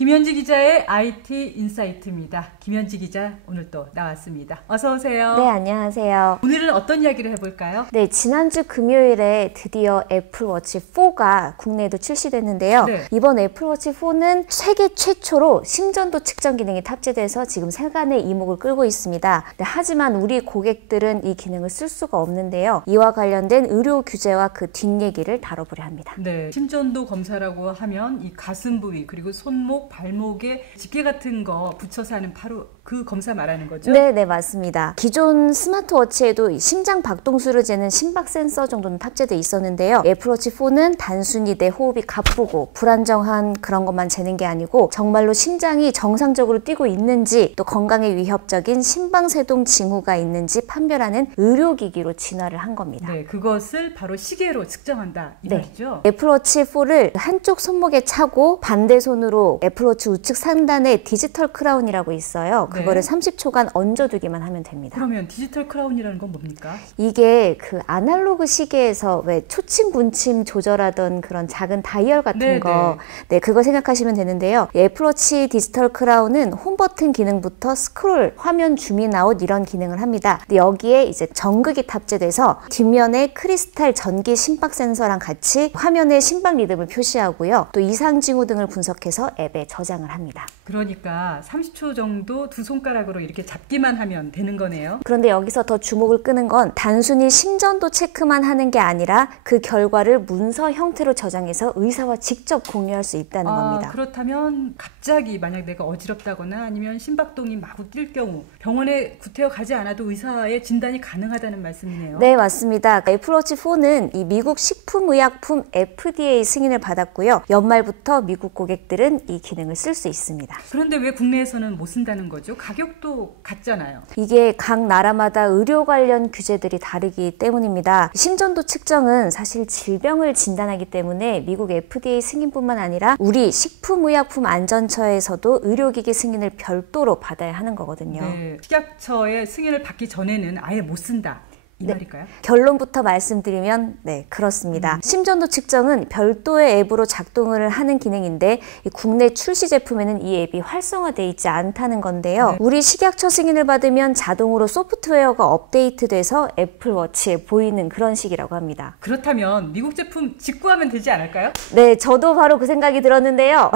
김현지 기자의 IT 인사이트입니다. 김현지 기자 오늘 또 나왔습니다. 어서 오세요. 네, 안녕하세요. 오늘은 어떤 이야기를 해볼까요? 네, 지난주 금요일에 드디어 애플워치 4가 국내에도 출시됐는데요. 네. 이번 애플워치 4는 세계 최초로 심전도 측정 기능이 탑재돼서 지금 세간의 이목을 끌고 있습니다. 네, 하지만 우리 고객들은 이 기능을 쓸 수가 없는데요. 이와 관련된 의료 규제와 그 뒷얘기를 다뤄보려 합니다. 네, 심전도 검사라고 하면 이 가슴 부위 그리고 손목, 발목에 집게 같은 거 붙여서 하는 바로 그 검사 말하는 거죠? 네, 맞습니다. 기존 스마트워치에도 심장 박동수를 재는 심박 센서 정도는 탑재돼 있었는데요. 애플워치 4는 단순히 내 호흡이 가쁘고 불안정한 그런 것만 재는 게 아니고 정말로 심장이 정상적으로 뛰고 있는지 또 건강에 위협적인 심방세동 징후가 있는지 판별하는 의료기기로 진화를 한 겁니다. 네, 그것을 바로 시계로 측정한다 이 말이죠? 애플워치 4를 한쪽 손목에 차고 반대 손으로 애플워치 우측 상단에 디지털 크라운이라고 있어요. 그거를 30초간 얹어두기만 하면 됩니다. 그러면 디지털 크라운이라는 건 뭡니까? 이게 그 아날로그 시계에서 왜 초침, 분침 조절하던 그런 작은 다이얼 같은 거, 네, 그거 생각하시면 되는데요. 애플워치 디지털 크라운은 홈 버튼 기능부터 스크롤, 화면 줌인 아웃 이런 기능을 합니다. 근데 여기에 이제 전극이 탑재돼서 뒷면에 크리스탈 전기 심박 센서랑 같이 화면에 심박 리듬을 표시하고요. 또 이상 징후 등을 분석해서 앱에 저장을 합니다. 그러니까 30초 정도 두 손가락으로 이렇게 잡기만 하면 되는 거네요. 그런데 여기서 더 주목을 끄는 건 단순히 심전도 체크만 하는 게 아니라 그 결과를 문서 형태로 저장해서 의사와 직접 공유할 수 있다는 겁니다. 그렇다면 갑자기 만약 내가 어지럽다거나 아니면 심박동이 마구 뛸 경우 병원에 구태여 가지 않아도 의사의 진단이 가능하다는 말씀이네요. 네, 맞습니다. 애플워치 4는 이 미국 식품의약품 FDA 승인을 받았고요. 연말부터 미국 고객들은 이 기능을 쓸 수 있습니다. 그런데 왜 국내에서는 못 쓴다는 거죠? 가격도 같잖아요. 이게 각 나라마다 의료 관련 규제들이 다르기 때문입니다. 심전도 측정은 사실 질병을 진단하기 때문에 미국 FDA 승인뿐만 아니라 우리 식품의약품안전처에서도 의료기기 승인을 별도로 받아야 하는 거거든요. 네, 식약처의 승인을 받기 전에는 아예 못 쓴다. 이 말일까요? 결론부터 말씀드리면 네, 그렇습니다. 심전도 측정은 별도의 앱으로 작동을 하는 기능인데 국내 출시 제품에는 이 앱이 활성화되어 있지 않다는 건데요. 우리 식약처 승인을 받으면 자동으로 소프트웨어가 업데이트돼서 애플워치에 보이는 그런 식이라고 합니다. 그렇다면 미국 제품 직구하면 되지 않을까요? 네, 저도 바로 그 생각이 들었는데요.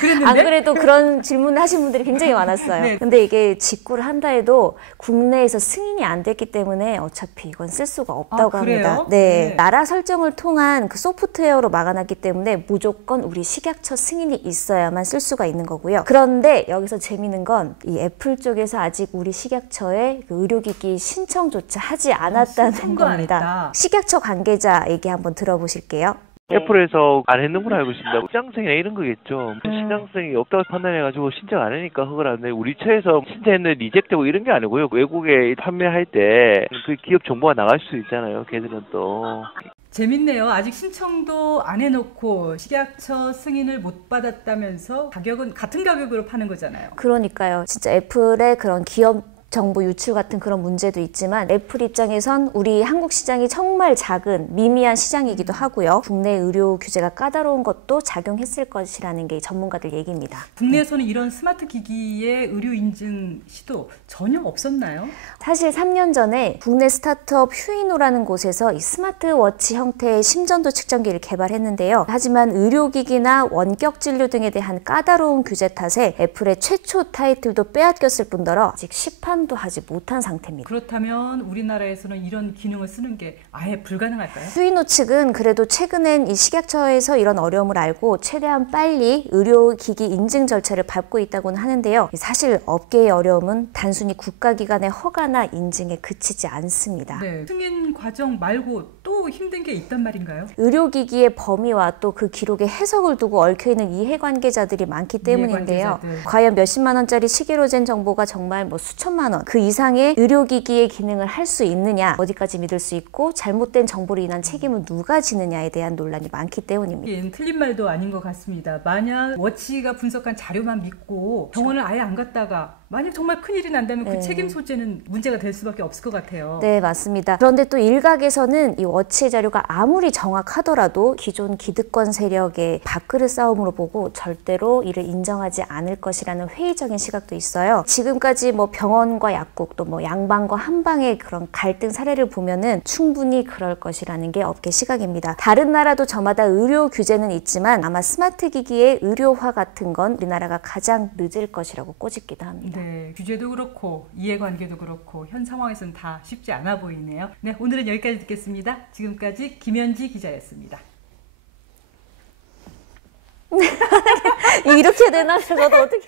그랬는데? 안 그래도 그런 질문을 하신 분들이 굉장히 많았어요. 네. 근데 이게 직구를 한다 해도 국내에서 승인이 안 됐기 때문에 어차피 이건 쓸 수가 없다고 합니다. 네. 나라 설정을 통한 그 소프트웨어로 막아놨기 때문에 무조건 우리 식약처 승인이 있어야만 쓸 수가 있는 거고요. 그런데 여기서 재미있는 건 이 애플 쪽에서 아직 우리 식약처에 그 의료기기 신청조차 하지 않았다는 겁니다. 식약처 관계자 얘기 한번 들어보실게요. 애플에서 안 했는 걸로 알고 있습니다. 신장성이나 이런 거겠죠. 신장성이 없다고 판단해가지고 신청 안 하니까 그걸 안 해요. 우리 처에서 신청했는데 리젝트되고 이런 게 아니고요. 외국에 판매할 때 그 기업 정보가 나갈 수 있잖아요. 걔들은 또. 재밌네요. 아직 신청도 안 해놓고 식약처 승인을 못 받았다면서 가격은 같은 가격으로 파는 거잖아요. 그러니까요. 진짜 애플의 그런 기업 정보 유출 같은 그런 문제도 있지만 애플 입장에선 우리 한국 시장이 정말 작은 미미한 시장이기도 하고요. 국내 의료 규제가 까다로운 것도 작용했을 것이라는 게 전문가들 얘기입니다. 국내에서는 이런 스마트 기기의 의료 인증 시도 전혀 없었나요? 사실 3년 전에 국내 스타트업 휴이노라는 곳에서 이 스마트워치 형태의 심전도 측정기를 개발했는데요. 하지만 의료기기나 원격 진료 등에 대한 까다로운 규제 탓에 애플의 최초 타이틀도 빼앗겼을 뿐더러 아직 시판 도 하지 못한 상태입니다. 그렇다면 우리나라에서는 이런 기능을 쓰는 게 아예 불가능할까요? 휴이노 측은 그래도 최근엔 이 식약처에서 이런 어려움을 알고 최대한 빨리 의료기기 인증 절차를 밟고 있다고는 하는데요. 사실 업계의 어려움은 단순히 국가기관의 허가나 인증에 그치지 않습니다. 네, 승인 과정 말고 또 힘든 게 있단 말인가요? 의료기기의 범위와 또 그 기록의 해석을 두고 얽혀있는 이해관계자들이 많기 때문인데요. 과연 몇십만 원짜리 시계로 잰 정보가 정말 뭐 수천만 10만 원 그 이상의 의료기기의 기능을 할 수 있느냐, 어디까지 믿을 수 있고 잘못된 정보로 인한 책임은 누가 지느냐에 대한 논란이 많기 때문입니다. 이게 틀린 말도 아닌 것 같습니다. 만약 워치가 분석한 자료만 믿고 병원을 아예 안 갔다가 만약 정말 큰일이 난다면 그 책임 소재는 문제가 될 수밖에 없을 것 같아요. 네, 맞습니다. 그런데 또 일각에서는 이 워치의 자료가 아무리 정확하더라도 기존 기득권 세력의 밥그릇 싸움으로 보고 절대로 이를 인정하지 않을 것이라는 회의적인 시각도 있어요. 지금까지 뭐 병원과 약국 또 뭐 양방과 한방의 그런 갈등 사례를 보면은 충분히 그럴 것이라는 게 업계 시각입니다. 다른 나라도 저마다 의료 규제는 있지만 아마 스마트 기기의 의료화 같은 건 우리나라가 가장 늦을 것이라고 꼬집기도 합니다. 네, 규제도 그렇고 이해관계도 그렇고 현 상황에서는 다 쉽지 않아 보이네요. 네, 오늘은 여기까지 듣겠습니다. 지금까지 김현지 기자였습니다. 이렇게 되나? 저도 어떻게...